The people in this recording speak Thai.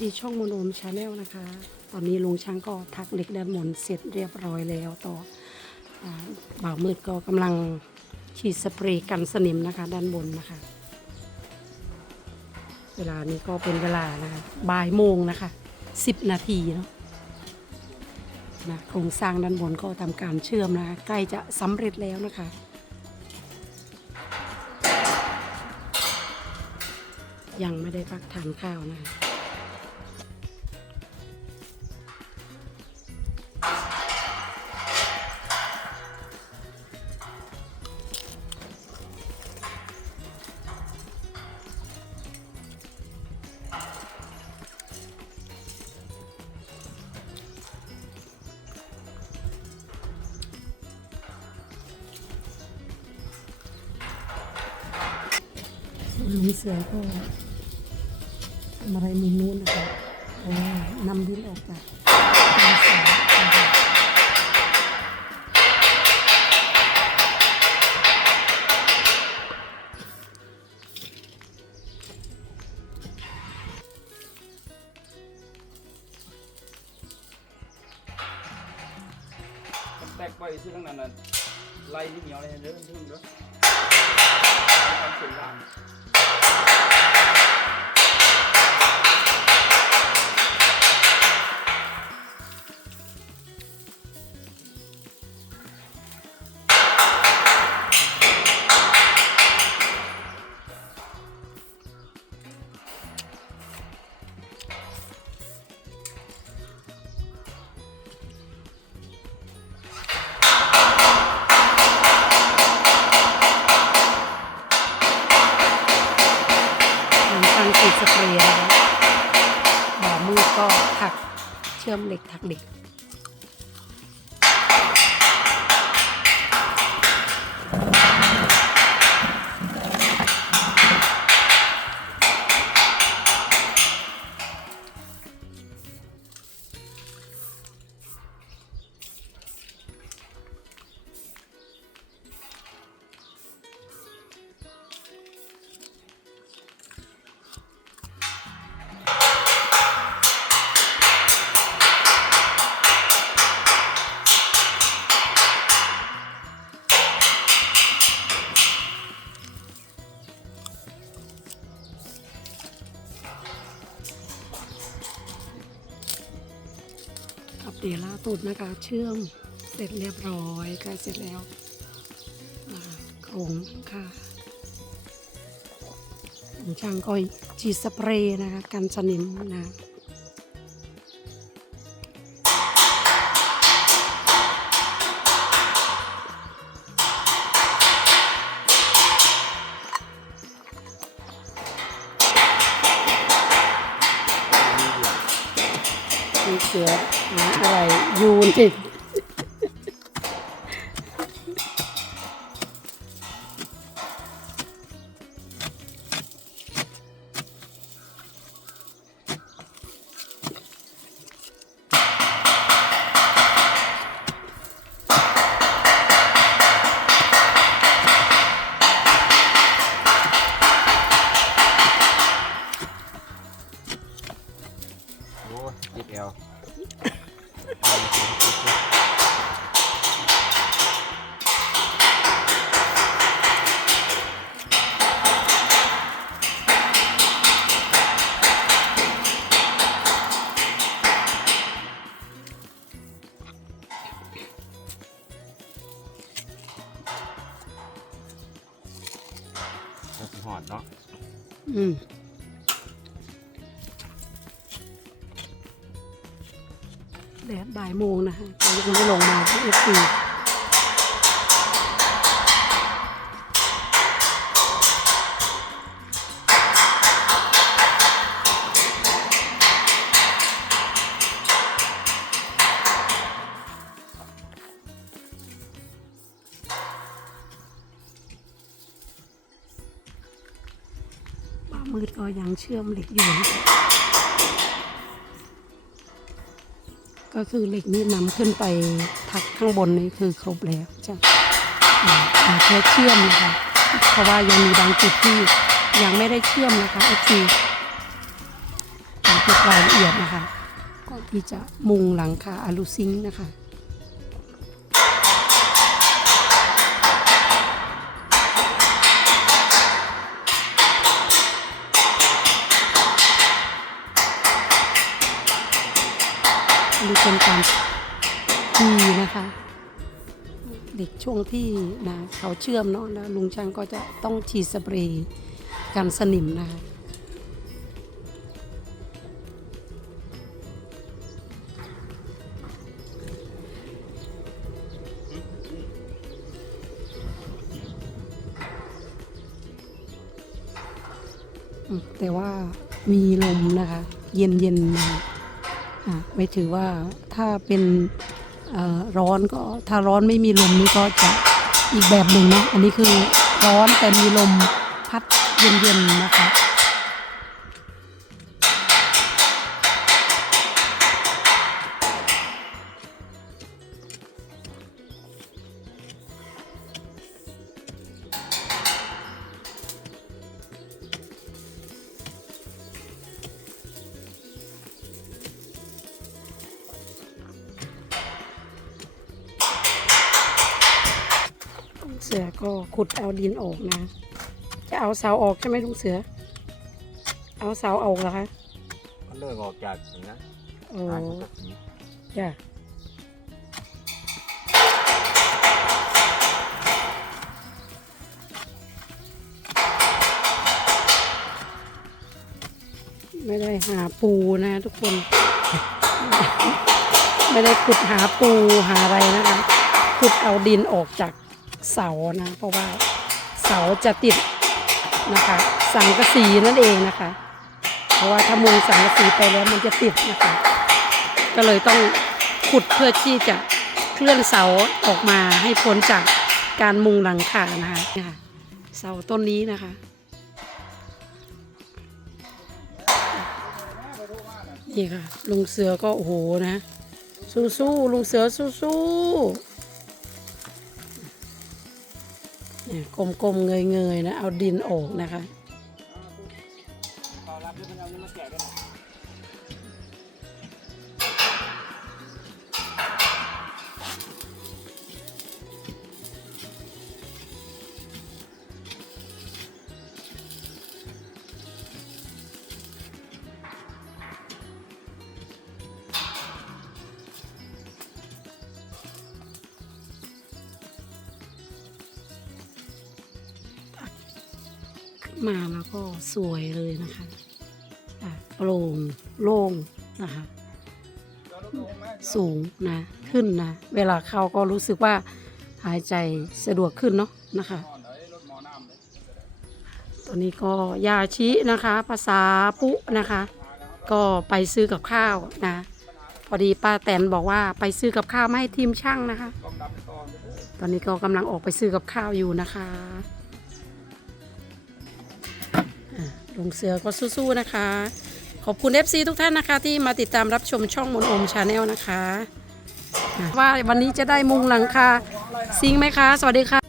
FC ช่องโมโนมชาแนลนะคะ ตอนนี้ลุงช้างก็ทักเหล็กด้านบนเสร็จเรียบร้อยแล้วต่ออบ่าวมืดก็กำลังฉีดสเปรย์กันสนิมนะคะ ด้านบนนะคะ เวลานี้ก็เป็นเวลานะคะบ่ายโมงนะคะ10นาทีเนาะนะโครงสร้างด้านบนก็ทำการเชื่อมนะคะใกล้จะสำเร็จแล้วนะคะยังไม่ได้พักทานข้าวนะคะ ลุงเสือก็ทำอะไรมุมนู้นนะคะนำดินออกจากแตกไปซื้อทั้งนั้นน่ะไล่ที่เหนียวเลยเด้อทึ่งเด้อทำเสียงดัง เชื่อม เดี๋ยวเหล็กอัปเดตล่าสุดนะคะ เชื่อมเสร็จเรียบร้อยใกล้เสร็จแล้วโครงค่ะช่างก็ฉีดสเปรย์นะคะกันสนิมนะ มีเสือหาอะไรยูนิต หอดเนาะ อืม บ่ายโมงนะคะแต่ยังไม่ลงมาที่เอฟซีบ่ามืดก็ยังเชื่อมเหล็กอยู่ ก็คือเหล็กนี้นำขึ้นไปทักข้างบนนี่คือครบแล้วจ้ะอ่าอ่าแค่เชื่อมนะคะเพราะว่ายังมีบางจุดที่ยังไม่ได้เชื่อมนะคะ f อ t ทำก็บรายละเอียดนะคะก่อนที่จะมุงหลังคาอะลูซิงค์นะคะ เด็กช่วงที่นะเขาเชื่อมเนาะแล้วลุงช่างก็จะต้องฉีดสเปรย์กันสนิมนะคะแต่ว่ามีลมนะคะ เย็นเย็นๆนะะอะไม่ถือว่าถ้าเป็น ร้อนก็ถ้าร้อนไม่มีลมนี่ก็จะอีกแบบหนึ่งนะ อันนี้คือร้อนแต่มีลมพัดเย็นๆนะคะ เสือก็ขุดเอาดินออกนะ จะเอาเสาออกใช่ไหมลุงเสือ เอาเสาออกเหรอคะมันเลิกออกจากอย่างนั้นโอ้ทางสักทีจ้ะไม่ได้หาปูนะทุกคน ไม่ได้ขุดหาปูหาอะไรนะคะขุดเอาดินออกจาก เสานะ เพราะว่าเสาจะติดนะคะ สังกะสีนั่นเองนะคะ เพราะว่าถ้ามุงสังกะสีไปแล้วมันจะติดนะคะ ก็เลยต้องขุดเพื่อที่จะเคลื่อนเสาออกมาให้พ้นจากการมุงหลังคานะคะนี่ค่ะเสาต้นนี้นะคะนี่ค่ะลุงเสือก็โอ้โหนะ สู้ๆลุงเสือสู้ๆ กลมๆเงยๆนะ เอาดินออกนะคะ มาแล้วก็สวยเลยนะคะโปร่งโล่งนะคะ สูงนะขึ้นนะ เวลาเข้าก็รู้สึกว่าหายใจสะดวกขึ้นเนาะนะคะตอนนี้ก็ยาชินะคะ ภาษาปุนะคะ ก็ไปซื้อกับข้าวนะ พอดีป้าแตนบอกว่าไปซื้อกับข้าวมาให้ทีมช่างนะคะ ตอนนี้ก็กำลังออกไปซื้อกับข้าวอยู่นะคะ ลุงเสือก็สู้ๆนะคะ ขอบคุณ FC ทุกท่านนะคะ ที่มาติดตามรับชมช่องมนโอมชาแนลนะคะ ว่าวันนี้จะได้มุงหลังคาซิงไหมคะ สวัสดีค่ะ